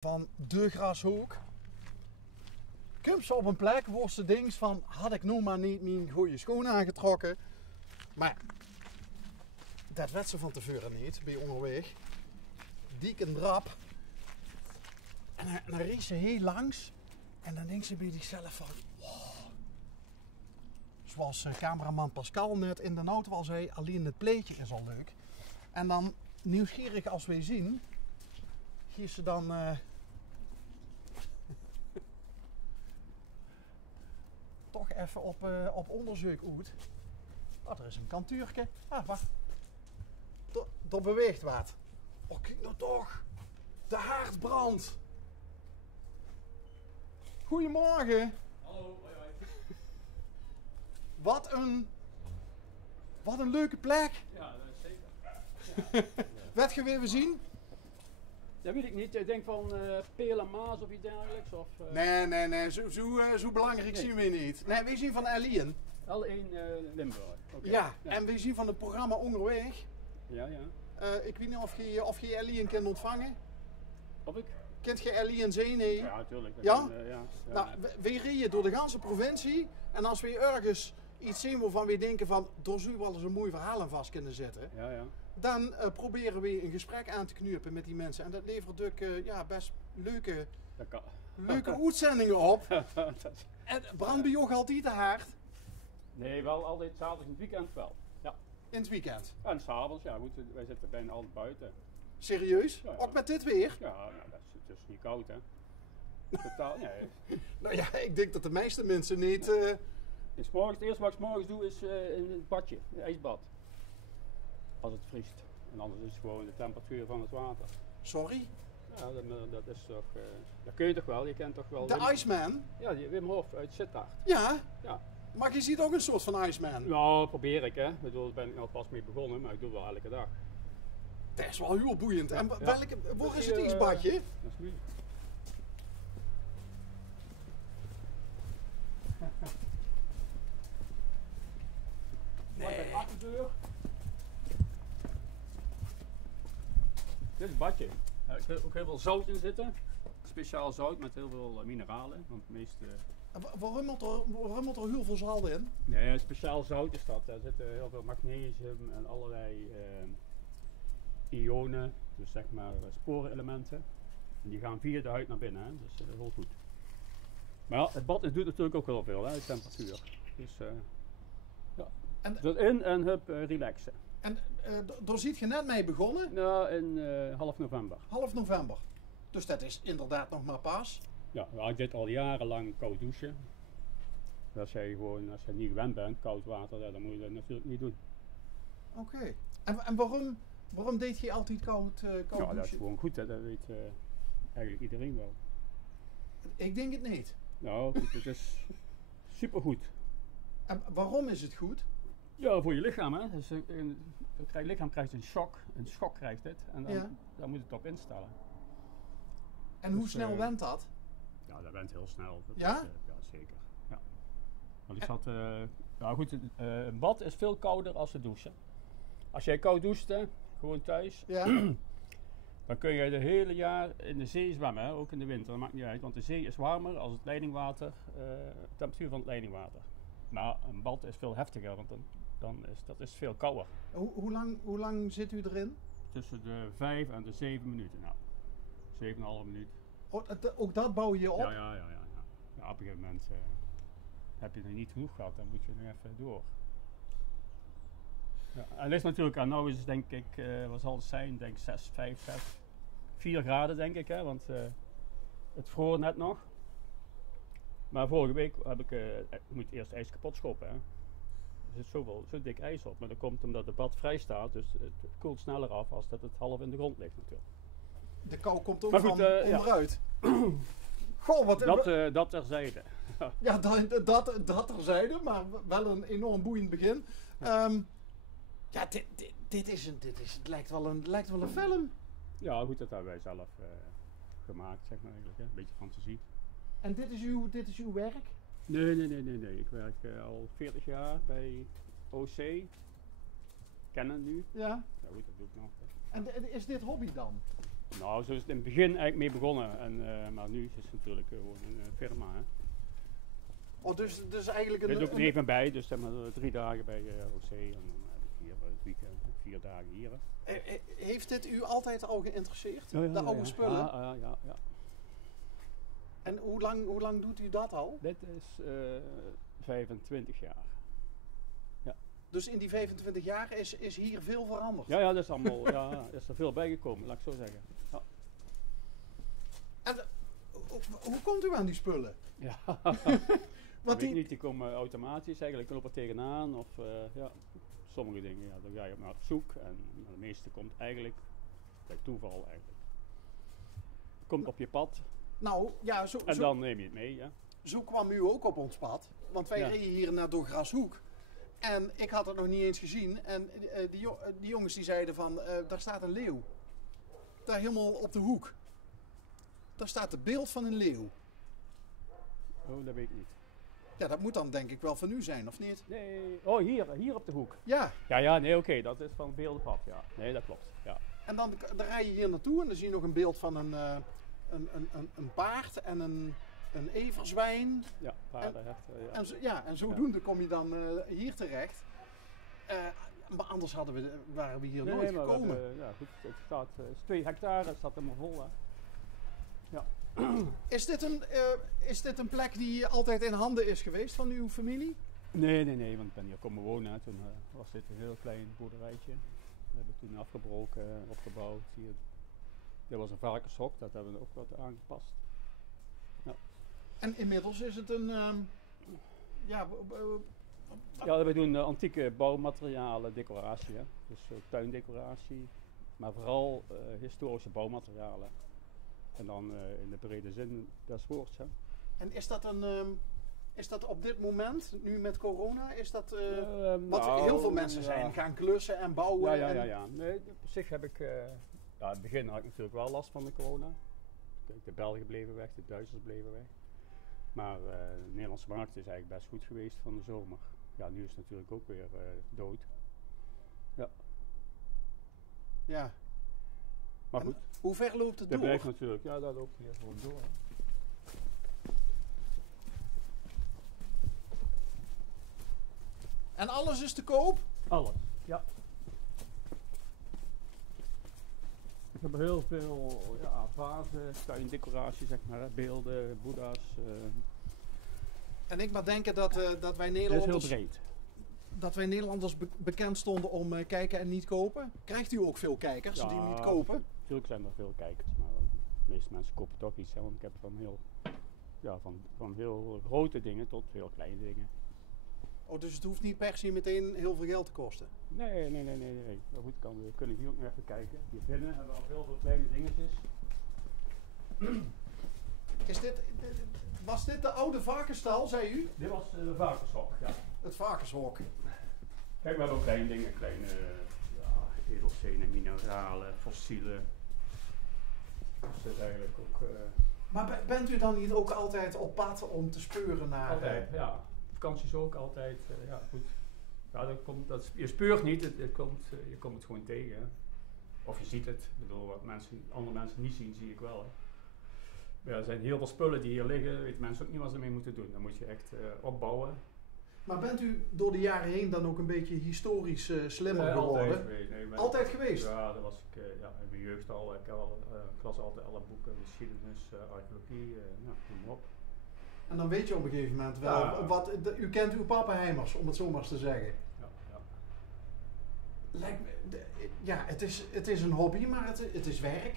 Van de grashoek. Komt ze op een plek waar ze denkt van, had ik nou maar niet mijn goede schoenen aangetrokken. Maar dat werd ze van tevoren niet, bij onderweg. Diek en drap. En dan reed ze heel langs. En dan denkt ze bij zichzelf van, wow. Zoals cameraman Pascal net in de auto al zei, alleen het pleetje is al leuk. En dan, nieuwsgierig als wij zien, hier ze dan... toch even op onderzoek uit. Oh, er is een kantuurtje. Ah, wacht. Er beweegt wat. Oh, kijk nou toch. De haard brandt. Goedemorgen. Hallo, hoi hoi. Wat een leuke plek. Ja, dat is zeker. Wat gaan we weer zien? Dat weet ik niet. Ik denk van Peel en Maas of iets dergelijks. Of, Nee. Zo belangrijk zien we niet. Nee, we zien van Alien. L1 Limburg. Okay. Ja, en we zien van het programma Onderweg. Ja. Ik weet niet of je Alien kunt ontvangen. Of ik? Kent je Alien zien? Nee? Ja, natuurlijk. Ja? Ja. Nou, wij rijden door de ganse provincie. En als we ergens iets zien waarvan we denken van, daar zou wel eens een mooi verhaal aan vast kunnen zetten. Ja. Dan proberen we een gesprek aan te knopen met die mensen. En dat levert ook best leuke uitzendingen op. En brandt bij jou altijd te hard? Nee, wel altijd zaterdag in het weekend wel. Ja. In het weekend? En s'avonds, ja goed, wij zitten bijna altijd buiten. Serieus? Ja. Ook met dit weer? Ja, nou, het is niet koud hè. Totaal, nee. Nou ja, ik denk dat de meeste mensen niet... Het eerste wat ik 's morgens doe is in het badje, een ijsbad. Als het vriest. En anders is het gewoon de temperatuur van het water. Sorry? Ja, dat is toch... dat kun je toch wel? Je kent toch wel... De Iceman? Ja, die Wim Hof uit Sittard. Ja? Ja. Maar je ziet ook een soort van Iceman. Nou, probeer ik hè. Ik bedoel, daar ben ik nou pas mee begonnen, maar ik doe het wel elke dag. Dat is wel heel boeiend. En Ja. waar is het ijsbadje? Dat is moeilijk. Nee. Bij de achterdeur. Dit is het badje. Er zit ook heel veel zout in zitten. Speciaal zout met heel veel mineralen. Want de meeste... Waar rummelt er heel veel zout in? Nee, speciaal zout is dat. Daar zitten heel veel magnesium en allerlei ionen. Dus zeg maar sporenelementen. En die gaan via de huid naar binnen. Hè. Dus heel goed. Maar ja, het bad doet natuurlijk ook heel veel, hè, de temperatuur. Dus ja. En, Erin en hup, relaxen. En daar ziet je net mee begonnen? Nou, in half november. Half november. Dus dat is inderdaad nog maar pas. Ja, ik deed al jarenlang koud douchen. Als je niet gewend bent, koud water, dan moet je dat natuurlijk niet doen. Oké. En waarom deed je altijd koud douchen? Ja, dat is gewoon goed, hè. Dat weet eigenlijk iedereen wel. Ik denk het niet. Nou, het is supergoed. En waarom is het goed? Ja, voor je lichaam, hè. Dus, het lichaam krijgt een schok krijgt het. En dan moet het op instellen. En hoe snel went dat? Ja, dat went heel snel. Dat ja? Is, ja, zeker. Ja. Want ik zat, nou goed, een bad is veel kouder als het douchen. Als jij koud doucht, hè, gewoon thuis, dan kun je het hele jaar in de zee zwemmen, hè, ook in de winter, dat maakt niet uit. Want de zee is warmer als het leidingwater, de temperatuur van het leidingwater. Maar een bad is veel heftiger, want dat is veel kouder. Hoe lang zit u erin? Tussen de 5 en de 7 minuten. Nou, 7,5 minuut. Ook dat bouw je op? Ja. Ja, op een gegeven moment heb je er niet genoeg gehad, dan moet je nog even door. Ja, en het is natuurlijk, nou is het denk ik, wat zal het zijn, denk 4 graden denk ik, hè, want het vroor net nog. Maar vorige week heb ik moet eerst ijs kapot schoppen. Hè. Er zit zo dik ijs op, maar dat komt omdat de bad vrij staat, dus het koelt sneller af als dat het half in de grond ligt natuurlijk. De kou komt ook maar goed, van onderuit. Goh, dat terzijde. Ja, dat terzijde, maar wel een enorm boeiend begin. Ja, het lijkt wel een film. Ja, goed, dat hebben wij zelf gemaakt, zeg maar eigenlijk. Hè. Een beetje fantasie. En dit is uw werk? Nee. Ik werk al 40 jaar bij OC. Kennen nu. Ja. Ja goed, dat doe ik nog. En is dit hobby dan? Nou, zo is het in het begin eigenlijk mee begonnen. Maar nu is het natuurlijk gewoon een firma. Hè. Oh, dus eigenlijk Dit doe ik er even bij, dus zeg maar 3 dagen bij OC en dan heb ik hier het weekend 4 dagen hier. Heeft dit u altijd al geïnteresseerd? Ja, de oude spullen? Ja. En hoe lang doet u dat al? Dit is 25 jaar. Ja. Dus in die 25 jaar is hier veel veranderd? Ja, dat is allemaal, is er veel bijgekomen, laat ik zo zeggen. Ja. En hoe komt u aan die spullen? Ja, Want weet niet, die komen automatisch eigenlijk, je loopt er tegenaan of sommige dingen, dan ga je maar op zoek en de meeste komt eigenlijk bij toeval eigenlijk. Komt op je pad. Nou, ja, dan neem je het mee, ja. Zo kwam u ook op ons pad, want wij reden hier naar door Grashoek. En ik had het nog niet eens gezien en die jongens die zeiden van, daar staat een leeuw. Daar helemaal op de hoek. Daar staat het beeld van een leeuw. Oh, dat weet ik niet. Ja, dat moet dan denk ik wel van u zijn, of niet? Nee, oh hier op de hoek. Ja. Ja, nee, oké, dat is van Beeldenpad, ja. Nee, dat klopt, ja. En dan rij je hier naartoe en dan zie je nog een beeld van een paard en een everzwijn. Ja, paardenherten, ja. En zodoende kom je dan hier terecht. Maar anders waren we hier nooit gekomen. Goed, het staat, is 2 hectare, het staat helemaal vol, hè. Ja. Is dit een plek die altijd in handen is geweest van uw familie? Nee, want ik ben hier komen wonen. Hè. Toen was dit een heel klein boerderijtje. We hebben toen afgebroken, opgebouwd. Hier. Dit was een varkenshok, dat hebben we ook wat aangepast. Ja. En inmiddels is het een... we doen antieke bouwmaterialen, decoratie. Hè. Dus tuindecoratie, maar vooral historische bouwmaterialen. En dan in de brede zin des woords. Hè. En is dat op dit moment, nu met corona, is dat heel veel mensen zijn gaan klussen en bouwen? Ja. Nee, op zich heb ik, in het begin had ik natuurlijk wel last van de corona. De Belgen bleven weg, de Duitsers bleven weg. Maar de Nederlandse markt is eigenlijk best goed geweest van de zomer. Ja, nu is het natuurlijk ook weer dood. Ja. Ja. Maar goed. Hoe ver loopt het door? Dat blijft natuurlijk, dat loopt hier gewoon door. En alles is te koop? Alles, ja. Ik heb heel veel vazen, tuindecoratie, zeg maar, beelden, boeddha's. En ik maar denken dat wij Nederlanders... Dat is heel breed. Dat wij Nederlanders bekend stonden om kijken en niet kopen. Krijgt u ook veel kijkers die niet kopen? Natuurlijk zijn er veel kijkers, maar de meeste mensen kopen toch iets. Hè, want ik heb van heel grote dingen tot heel kleine dingen. Oh, dus het hoeft niet per se meteen heel veel geld te kosten? Nee. Maar goed, we kunnen hier ook nog even kijken. Hier binnen hebben we al heel veel kleine dingetjes. Was dit de oude varkensstal, zei u? Dit was de varkenshok, ja. Het varkenshok. Kijk, we hebben ook kleine dingen, kleine edelstenen, mineralen, fossielen. Dus dat is eigenlijk ook... Maar bent u dan niet ook altijd op pad om te speuren naar... Altijd, ja. Vakanties ook altijd, goed. Ja, je speurt niet, je komt het gewoon tegen. Hè. Of je ziet het. Ik bedoel, wat andere mensen niet zien, zie ik wel. Hè. Ja, er zijn heel veel spullen die hier liggen, weten mensen ook niet wat ze mee moeten doen. Dan moet je echt opbouwen. Maar bent u door de jaren heen dan ook een beetje historisch slimmer geworden? Altijd geweest. Nee, altijd geweest? Ja, dat was ik in mijn jeugd al. Ik las altijd alle boeken, geschiedenis, archeologie, noem maar op. En dan weet je op een gegeven moment wel, u kent uw pappenheimers, om het zo maar eens te zeggen. Ja. Lijkt me, het is een hobby, maar het is werk.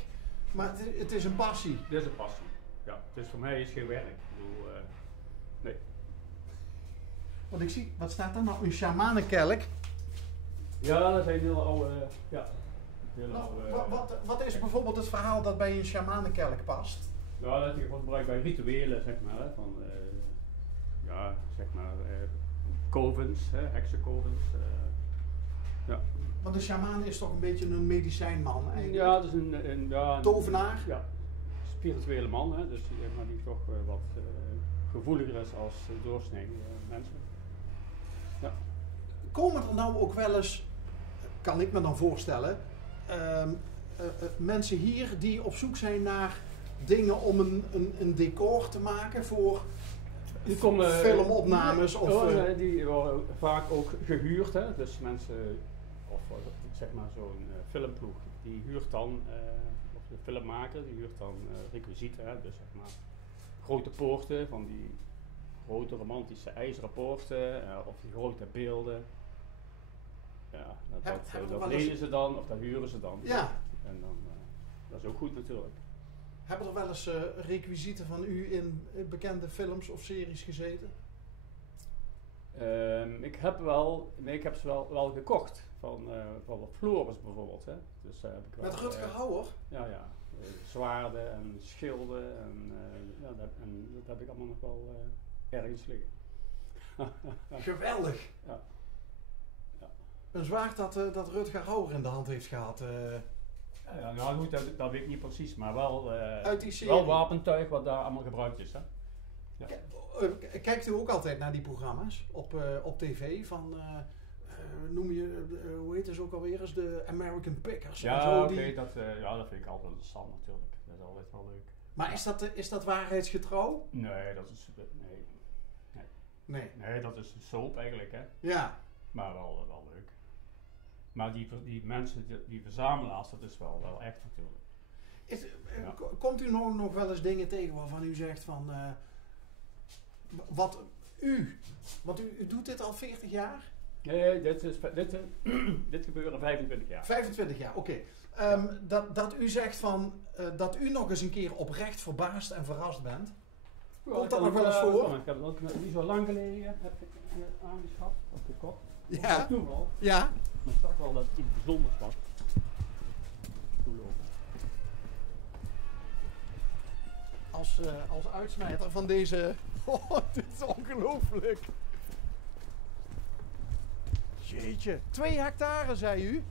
Maar het is een passie. Het is een passie, ja. Het is voor mij geen werk. Ik bedoel, nee. Want ik zie, wat staat er nou? Een shamanenkelk. Ja, dat zijn hele oude, Wat is bijvoorbeeld het verhaal dat bij een shamanenkelk past? Nou, dat wordt gebruikt bij rituelen, zeg maar, van, covens, heksenkovens. Ja. Want een shamaan is toch een beetje een medicijnman eigenlijk? Ja, dat is een tovenaar? Ja, spirituele man, hè, dus die toch wat gevoeliger is als doorsnee mensen. Ja. Komen er nou ook wel eens, kan ik me dan voorstellen, mensen hier die op zoek zijn naar dingen om een decor te maken voor filmopnames? Die worden vaak ook gehuurd. Hè? Dus mensen, of zeg maar zo'n filmploeg, die huurt dan, of de filmmaker, die huurt dan requisieten. Hè? Dus zeg maar grote poorten, van die grote romantische ijzeren poorten, of die grote beelden. Ja, dat lenen ze dan, of dat huren ze dan. Ja. En dan, dat is ook goed natuurlijk. Hebben er wel eens requisieten van u in bekende films of series gezeten? Ik heb ze wel gekocht. Van Floris bijvoorbeeld. Hè. Dus, heb ik wel, met Rutger Hauer? Ja. Zwaarden en schilden. Dat heb ik allemaal nog wel ergens liggen. Geweldig! Ja. Een zwaard dat Rutger Hauer in de hand heeft gehad. Ja, nou goed, dat weet ik niet precies, maar wel, uit die serie. wel wapentuig wat daar allemaal gebruikt is. Hè? Ja. Kijkt u ook altijd naar die programma's op tv van, noem je, hoe heet het ook alweer eens, de American Pickers? Ja, oké, dat vind ik altijd interessant natuurlijk. Dat is altijd wel leuk. Maar is dat waarheidsgetrouw? Nee, dat is, nee, dat is een soap eigenlijk, hè. Ja. Maar wel leuk. Maar die mensen, die verzamelaars, dat is wel echt natuurlijk. Komt u nog wel eens dingen tegen waarvan u zegt van, want u doet dit al 40 jaar? Nee, dit gebeurt 25 jaar. 25 jaar, oké. Dat u zegt van, dat u nog eens een keer oprecht verbaasd en verrast bent. Komt dat nog wel eens voor? Ik heb het ook niet zo lang geleden aangeschaft of gekocht. Ja. Toen wel. Ja. Maar ik dacht wel dat het iets bijzonders was. Als uitsmijter van deze... Oh, dit is ongelooflijk. Jeetje. 2 hectare, zei u?